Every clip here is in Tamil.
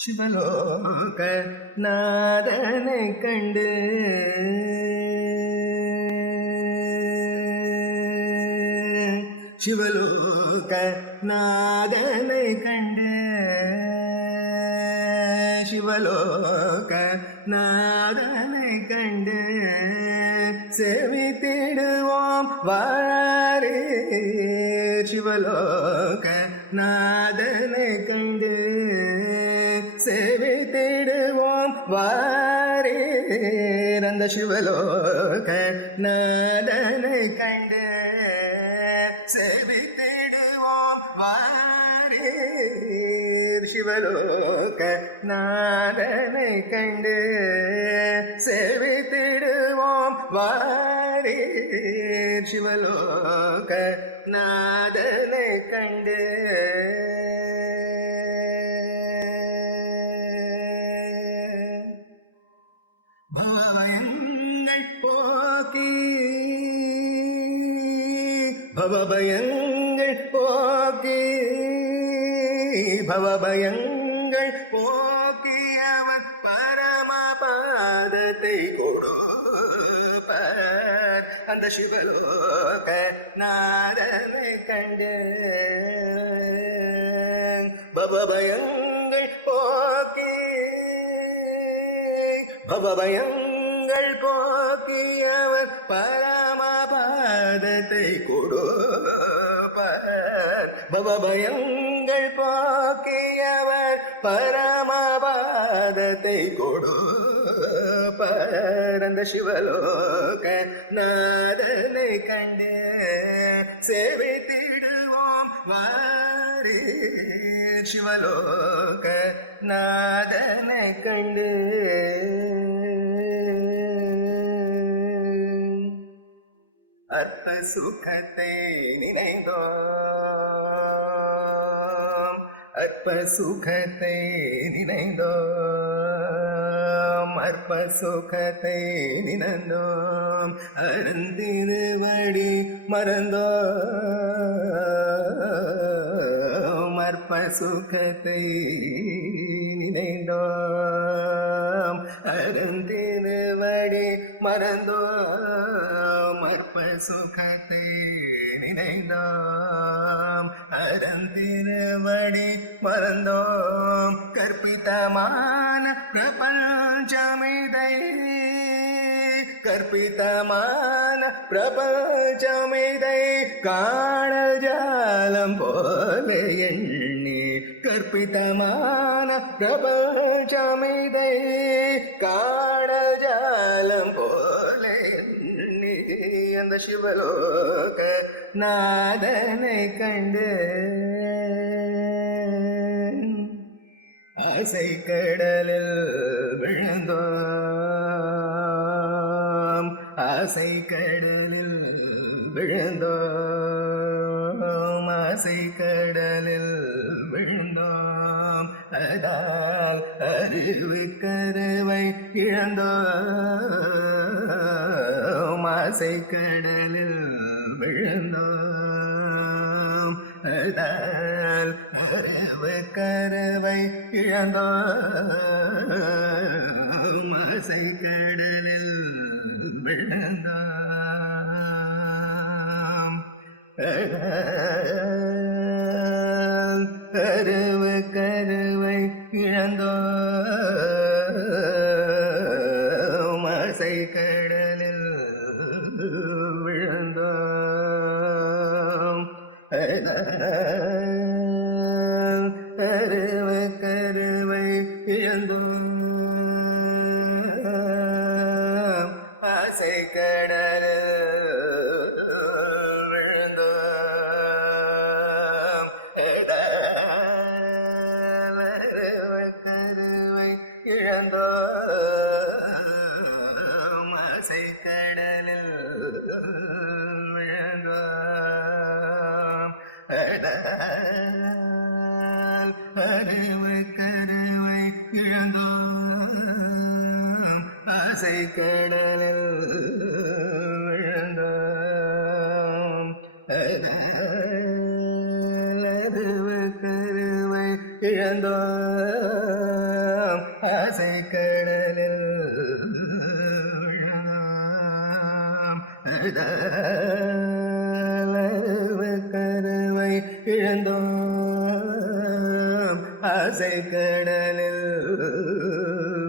சிவலோக நாதனை கண்டு சிவலோக நாதனை கண்டு சிவலோக நாதனை கண்டு செவி தேடுவோம் வாரே சிவலோக நாதனை கண்டு செவி தேடுவோம் வாரே அந்த சிவலோக நாதனை கண்டு செவி தேடுவோம் வாரே சிவலோக நாதனை கண்டு செவி தேடுவோம் வாரே சிவலோக நாதனை கண்டு பவபயங்கள் போக்கி பவபயங்கள் போக்கி பவபயங்கள் போக்கி அவர் பரமபாதத்தை கொடுப்பார் அந்த சிவலோக நாதனை கண்டு பவபயங்கள் போக்கி பவபயங்கள் போக்கியவர் பரமபாதத்தை கொடுப்பார் பவபயங்கள் போக்கியவர் பரமபாதத்தை கொடுப்பார் அந்த சிவலோக நாதனை கண்டு சேவை தேடுவோம் வாரே சிவலோக நாதனை கண்டு அற்ப சுகத்தை நினைந்தோம் அற்ப சுகத்தை நினைந்தோம் அற்ப சுகத்தை நினைந்தோம் அருந்திருவடி மறந்தோம் அற்ப சுகத்தை நினைந்தோம் அருந்திருவடி மறந்தோம் அற்ப சுகத்தை நினைந்தோம் அருந்திருவடி மறந்தோம் கற்பிதமான பிரபஞ்சமிதை கற்பிதமான பிரபஞ்சமிதை காணல் ஜாலம் போல எண்ணி கற்பிதமான பிரபஞ்சமிதை காணல் ஜாலம் போல எண்ணி அந்த சிவலோக நாதனை கண்டு ஆசை கடலில் விழுந்தோம் ஆசை கடலில் விழுந்தோம் ஆசை கடலில் விழுந்தோம் அதால் அறிவு கருவை இழந்தோம் ஆசை கடலில் விழுந்தோம் அதால் அறிவு கருவை இழந்தோம் ஆசை கடலில் விழுந்தோம் அறிவு கருவை இழந்தோம் ஆசை கடலில் விழுந்தோம் அறிவு கருவை இழந்தோம் ஆசை கடலில் விழுந்தோம் அறிவு கருவை இழந்தோம் ஆசை கடலில் விழுந்தோம் அறிவு கருவை இழந்தோம் ஆசை கடலில் விழுந்தோம் அறிவு கருவை இழந்தோம் கடலில் கருவை இழந்தோம் ஆசை கடலில்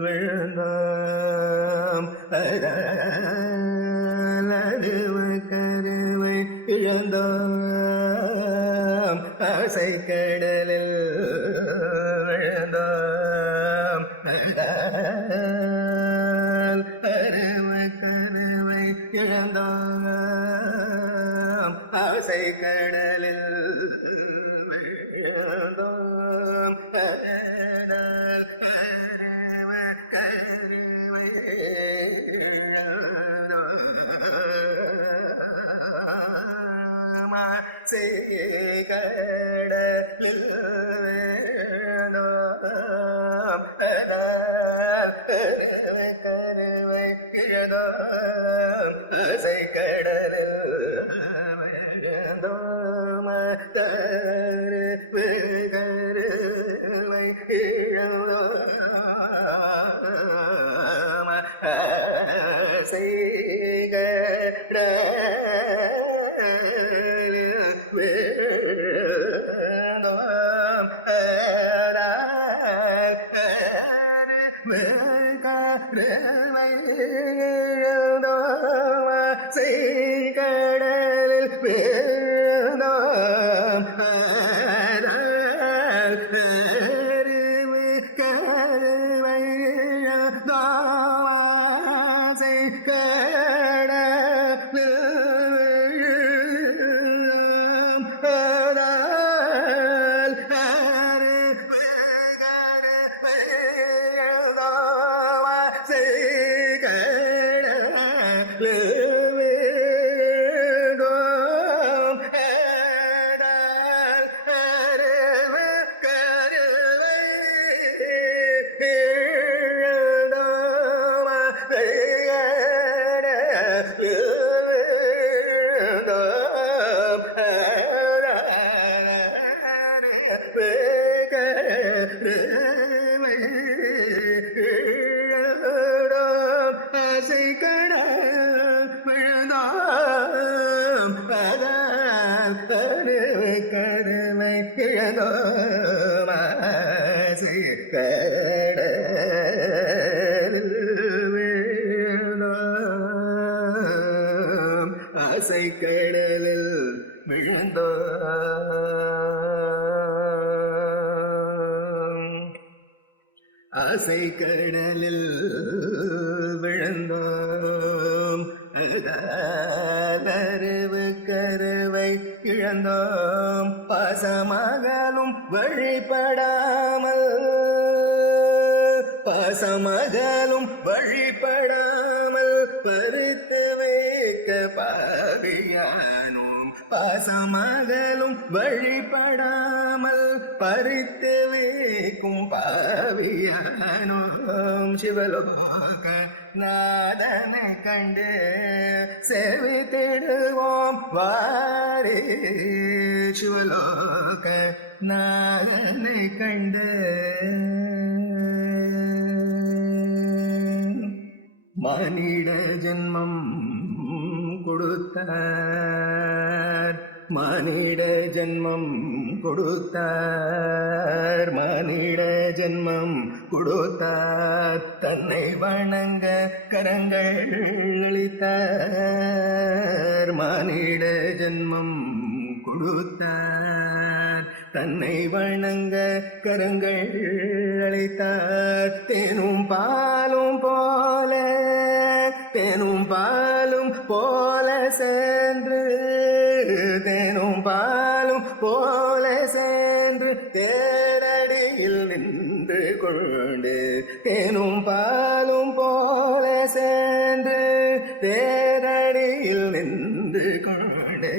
விழுந்தோம் கருவை இழந்தோம் ஆசை கடலில் விழுந்தோம் அருமை கருவை இழந்தோம் ஆசை கடலில் விழுந்தோம் கருவை கடலில் கருவை இழந்தோம் ஆசை கடலில் விழுந்தோம் கருவை இழந்தோம் ஆசை கடலில் வேணாம் கருவை தாசை கடலில் ஆசை கடல் விழுந்தோம் கருவை கருவை இழந்தோம் ஆசை கடலில் விழுந்தோம் ஆசை கடலில் விழுந்தோம் ஆசை கடலில் விழுந்தோம் கருவு கருவை இழந்தோம் பாசமகலும் வழிபடாமல் பாசமகலும் வழிபடாமல் பருத்து வைக்க பாவியானோம் பாசமகலும் வழிபடாமல் பறித்து வைக்கும் பாவியானோம் சிவலோக நாதனை கண்டு செவித்திடுவோம் வாரே சிவலோக நாதனை கண்டு மானிட ஜென்மம் கொடுத்தார் மானிட ஜென்மம் கொடுத்தார் மானிட ஜென்மம் கொடுத்தார் தன்னை வணங்க கரங்கள் அளித்தார் மானிட ஜென்மம் கொடுத்தார் தன்னை வணங்க கரங்கள் அளித்தார் தேனும் பாலும் போல தேனும் பாலும் போல சென்று தேனும் பாலும் போல சென்று தேரடியில் நின்று கொண்டு தேனும் பாலும் போல சென்று தேரடியில் நின்று கொண்டு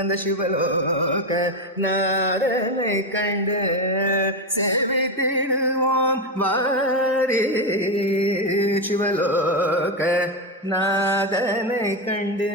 அந்த சிவலோக நாதனை கண்டு செவித்திடுவோம் வாரி சிவலோக நாதனை கண்டு